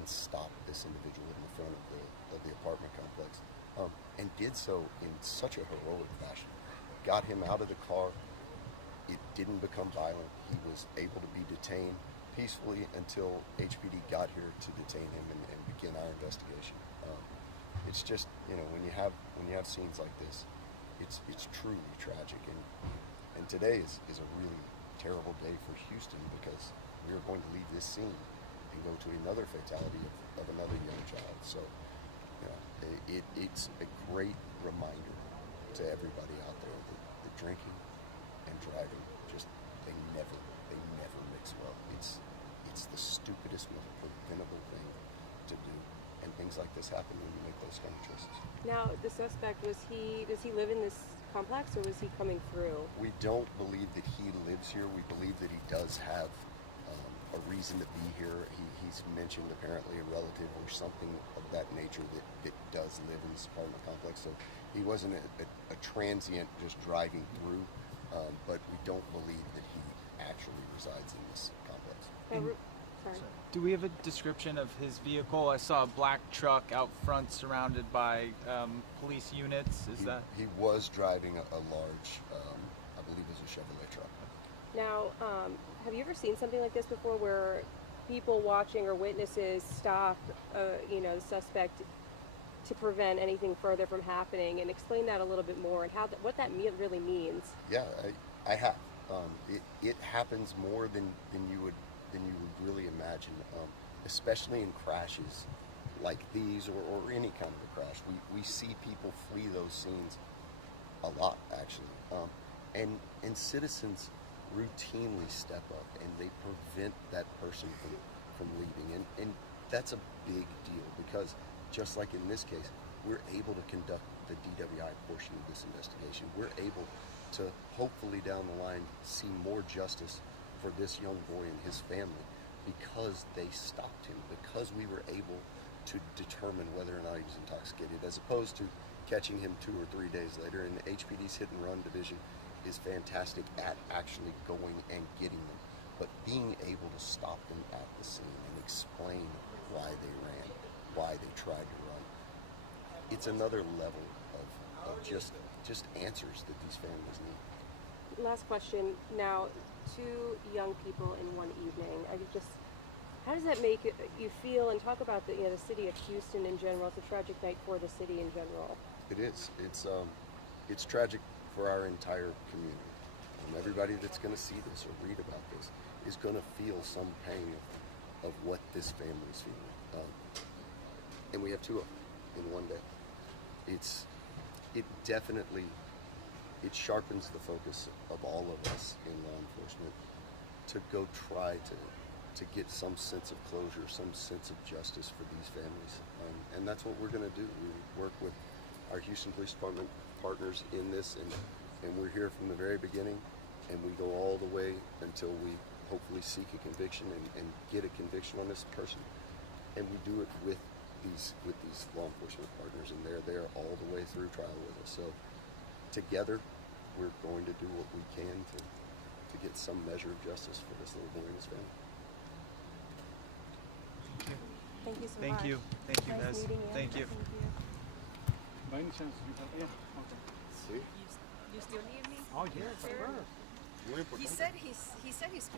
and stopped this individual in the front of the apartment complex, and did so in such a heroic fashion. Got him out of the car. It didn't become violent. He was able to be detained peacefully until HPD got here to detain him and begin our investigation. It's just, when you have scenes like this, it's truly tragic. And today is a really terrible day for Houston because we are going to leave this scene and go to another fatality of another young child. So it's a great reminder to everybody out there that drinking and driving they never mix well. It's the stupidest, most preventable thing to do, and things like this happen when you make those kind of choices. Now, the suspect, does he live in this complex, or was he coming through? We don't believe that he lives here. We believe that he does have a reason to be here. He's mentioned apparently a relative or something of that nature that does live in this apartment complex. So he wasn't a transient just driving through, but we don't believe that he actually resides in this complex. Sorry. Do we have a description of his vehicle? I saw a black truck out front surrounded by police units. He was driving a large, I believe it was a Chevrolet truck. Now, have you ever seen something like this before, where people watching or witnesses stop, the suspect to prevent anything further from happening? And explain that a little bit more and what that really means. Yeah, I have. It happens more than you would really imagine, especially in crashes like these or any kind of a crash. We see people flee those scenes a lot, actually, and citizens routinely step up and they prevent that person from leaving, and that's a big deal because just like in this case, we're able to conduct the DWI portion of this investigation. We're able to hopefully down the line see more justice for this young boy and his family because they stopped him, because we were able to determine whether or not he was intoxicated, as opposed to catching him 2 or 3 days later. And the HPD's hit and run division is fantastic at actually going and getting them, but being able to stop them at the scene and explain why they ran, why they tried to run, it's another level of just answers that these families need. Last question. Now, 2 young people in one evening. How does that make you feel? And talk about the city of Houston in general. It's a tragic night for the city in general. It is. It's tragic for our entire community. Everybody that's going to see this or read about this is going to feel some pain of what this family's feeling. And we have 2 of them in one day. It definitely sharpens the focus of all of us in law enforcement to go try to get some sense of closure, some sense of justice for these families. And that's what we're going to do. We work with our Houston Police Department partners in this, and we're here from the very beginning, and we go all the way until we hopefully seek a conviction and get a conviction on this person. And we do it with these law enforcement partners, and they're there all the way through trial with us. So together, we're going to do what we can to get some measure of justice for this little boy and his family. Thank you so much. Thank you. Thank you, Nice Nez. meeting you. Thank you. By any chance you have? Yeah. Okay. See? You still need me? Oh yes, of course. Muy importante. He said he speaks